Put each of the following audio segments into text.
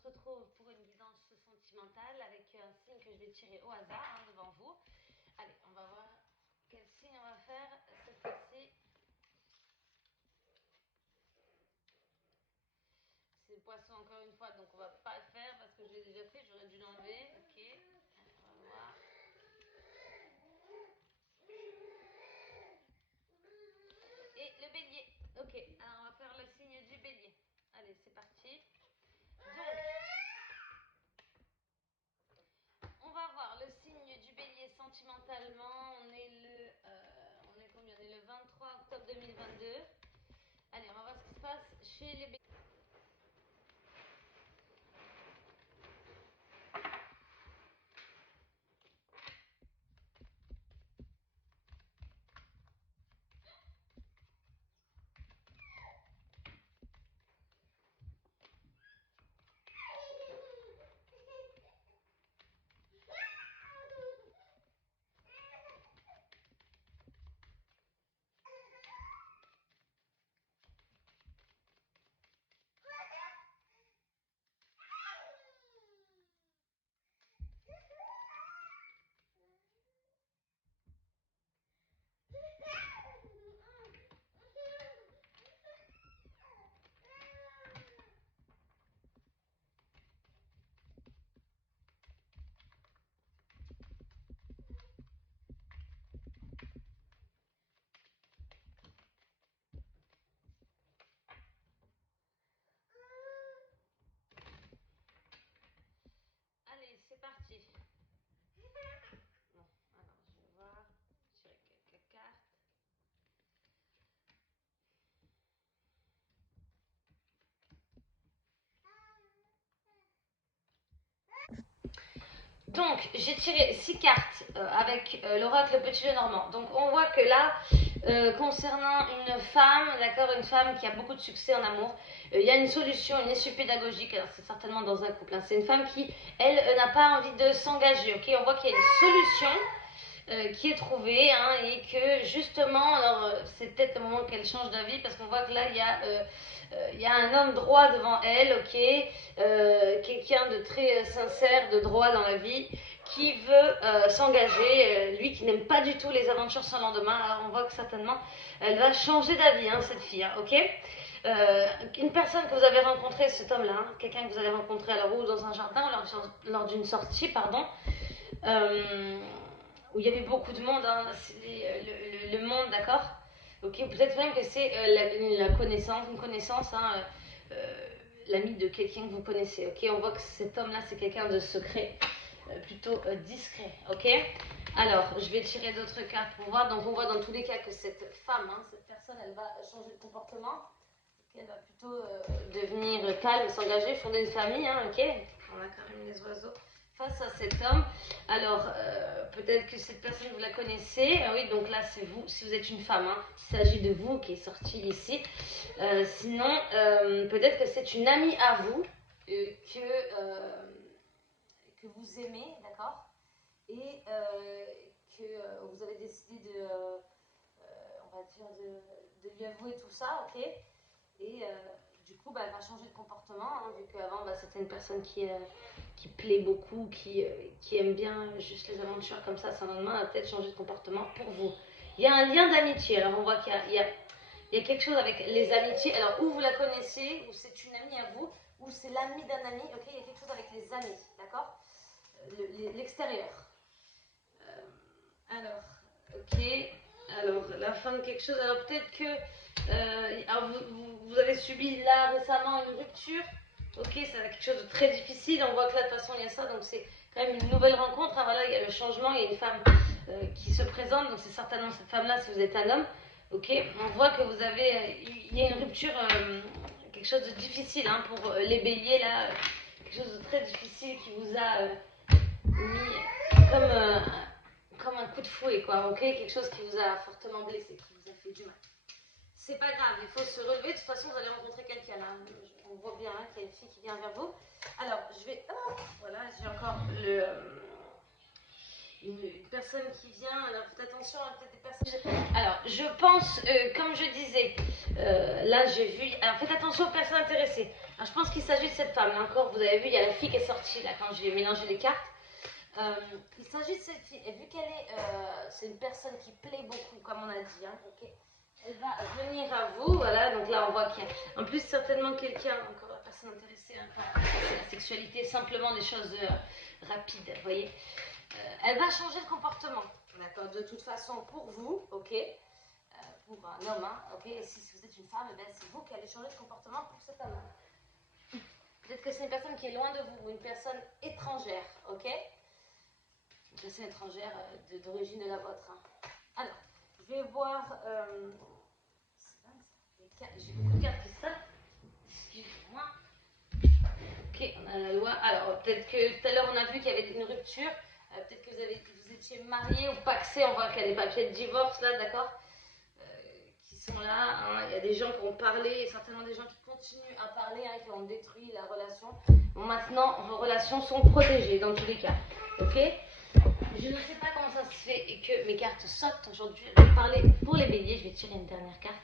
se retrouve pour une guidance sentimentale avec un signe que je vais tirer au hasard devant vous. Allez, on va voir quel signe on va faire cette fois-ci. C'est le poisson encore une fois, donc on va pas le faire parce que je l'ai déjà fait, j'aurais dû l'enlever. Ok, allez, on va voir. Et le bélier. Ok, alors on va faire le signe du bélier. Allez, c'est parti. Donc, on va voir le signe du bélier sentimentalement. On est combien? On est le 23 octobre 2022. Allez, on va voir ce qui se passe chez les béliers. Allez, c'est parti. Bon, alors je vais voir, tirer quelques cartes. Donc, j'ai tiré 6 cartes avec l'oracle Petit Lenormand. Donc, on voit que là, concernant une femme, d'accord, une femme qui a beaucoup de succès en amour, il y a une solution, une issue pédagogique. Alors, c'est certainement dans un couple. Hein. C'est une femme qui, elle, n'a pas envie de s'engager. Ok, on voit qu'il y a une solution qui est trouvée et que justement, alors c'est peut-être le moment qu'elle change d'avis parce qu'on voit que là, il y a un homme droit devant elle, ok, quelqu'un de très sincère, de droit dans la vie, qui veut s'engager, lui qui n'aime pas du tout les aventures sans lendemain. Alors on voit que certainement, elle va changer d'avis, cette fille, ok. Une personne que vous avez rencontrée, cet homme-là, quelqu'un que vous avez rencontré alors ou dans un jardin, lors d'une sortie, pardon, où il y avait beaucoup de monde, le monde, d'accord. Ok, peut-être même que c'est la connaissance, une connaissance, l'ami de quelqu'un que vous connaissez. Ok, on voit que cet homme-là, c'est quelqu'un de secret, plutôt discret. Ok. Alors, je vais tirer d'autres cartes pour voir. Donc, on voit dans tous les cas que cette femme, cette personne, elle va changer de comportement. Elle va plutôt devenir calme, s'engager, fonder une famille. Ok. On a quand même les oiseaux face à cet homme. Alors, peut-être que cette personne, vous la connaissez. Oui, donc là, c'est vous, si vous êtes une femme. Il s'agit de vous qui est sortie ici. Sinon, peut-être que c'est une amie à vous que vous aimez, d'accord. Et que vous avez décidé on va dire, de lui avouer tout ça, ok. Et du coup, elle va changer de comportement, vu qu'avant, c'était une personne qui plaît beaucoup, qui aime bien juste les aventures comme ça, sans lendemain, elle va peut-être changer de comportement pour vous. Il y a un lien d'amitié, alors on voit qu'il y a quelque chose avec les amitiés, alors ou vous la connaissez, ou c'est une amie à vous, ou c'est l'ami d'un ami, ok, il y a quelque chose avec les amis, d'accord, l'extérieur. Alors, ok, alors la fin de quelque chose, alors peut-être que alors vous avez subi là récemment une rupture, ok, c'est quelque chose de très difficile, on voit que là de toute façon il y a ça, donc c'est quand même une nouvelle rencontre, voilà, il y a le changement, il y a une femme qui se présente, donc c'est certainement cette femme-là si vous êtes un homme, ok, on voit que vous avez, il y a une rupture, quelque chose de difficile pour les béliers là, quelque chose de très difficile qui vous a mis comme un coup de fouet, quoi, ok, quelque chose qui vous a fortement blessé, qui vous a fait du mal. C'est pas grave, il faut se relever. De toute façon, vous allez rencontrer quelqu'un là. On voit bien qu'il y a une fille qui vient vers vous. Alors, je vais. Oh, voilà, j'ai encore une personne qui vient. Alors, faites attention, peut-être des personnes. Alors, je pense, comme je disais, là, j'ai vu. Alors, faites attention aux personnes intéressées. Alors, je pense qu'il s'agit de cette femme. Là encore, vous avez vu, il y a la fille qui est sortie là quand j'ai mélangé les cartes. Il s'agit de cette fille. Et vu qu'elle est, c'est une personne qui plaît beaucoup, comme on a dit. Hein, okay. Elle va venir à vous. Voilà. Donc là, on voit qu'il y a, en plus, certainement quelqu'un, encore la personne intéressée. Hein, c'est la sexualité, simplement des choses rapides. Vous voyez. Elle va changer de comportement. D'accord. De toute façon, pour vous, ok. Pour un homme, hein, ok. Et si vous êtes une femme, eh c'est vous qui allez changer de comportement pour cet homme. Peut-être que c'est une personne qui est loin de vous, ou une personne étrangère, ok. Une personne étrangère d'origine de la vôtre. Hein. Alors, je vais voir. J'ai beaucoup de cartes qui sortent. Excusez-moi. Ok, on a la loi. Alors, peut-être que tout à l'heure, on a vu qu'il y avait une rupture. Peut-être que vous étiez marié ou paxé. On voit qu'il y a des papiers de divorce là, d'accord, qui sont là. Hein. Il y a des gens qui ont parlé, et certainement des gens qui continuent à parler, hein, qui ont détruit la relation. Bon, maintenant, vos relations sont protégées dans tous les cas. Ok. Je ne sais pas comment ça se fait et que mes cartes sautent aujourd'hui. Je vais parler pour les béliers. Je vais tirer une dernière carte.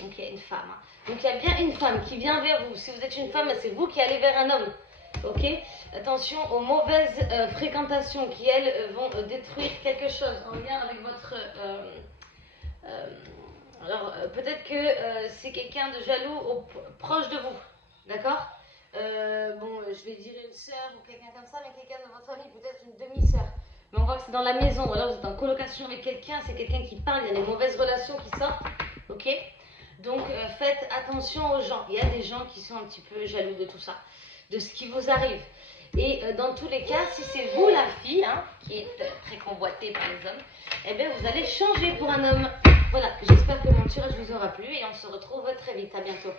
Donc il y a une femme. Hein. Donc il y a bien une femme qui vient vers vous. Si vous êtes une femme, c'est vous qui allez vers un homme. Ok. Attention aux mauvaises fréquentations qui, elles, vont détruire quelque chose en lien avec votre... alors peut-être que c'est quelqu'un de jaloux proche de vous. D'accord. Bon, je vais dire une sœur ou quelqu'un comme ça, mais quelqu'un de votre famille, peut-être une demi-sœur. Mais on voit que c'est dans la maison, ou alors vous êtes en colocation avec quelqu'un, c'est quelqu'un qui parle, il y a des mauvaises relations qui sortent, ok. Donc faites attention aux gens, il y a des gens qui sont un petit peu jaloux de tout ça, de ce qui vous arrive. Et dans tous les cas, si c'est vous la fille, hein, qui est très convoitée par les hommes, eh bien vous allez changer pour un homme. Voilà, j'espère que mon tirage vous aura plu et on se retrouve très vite, à bientôt.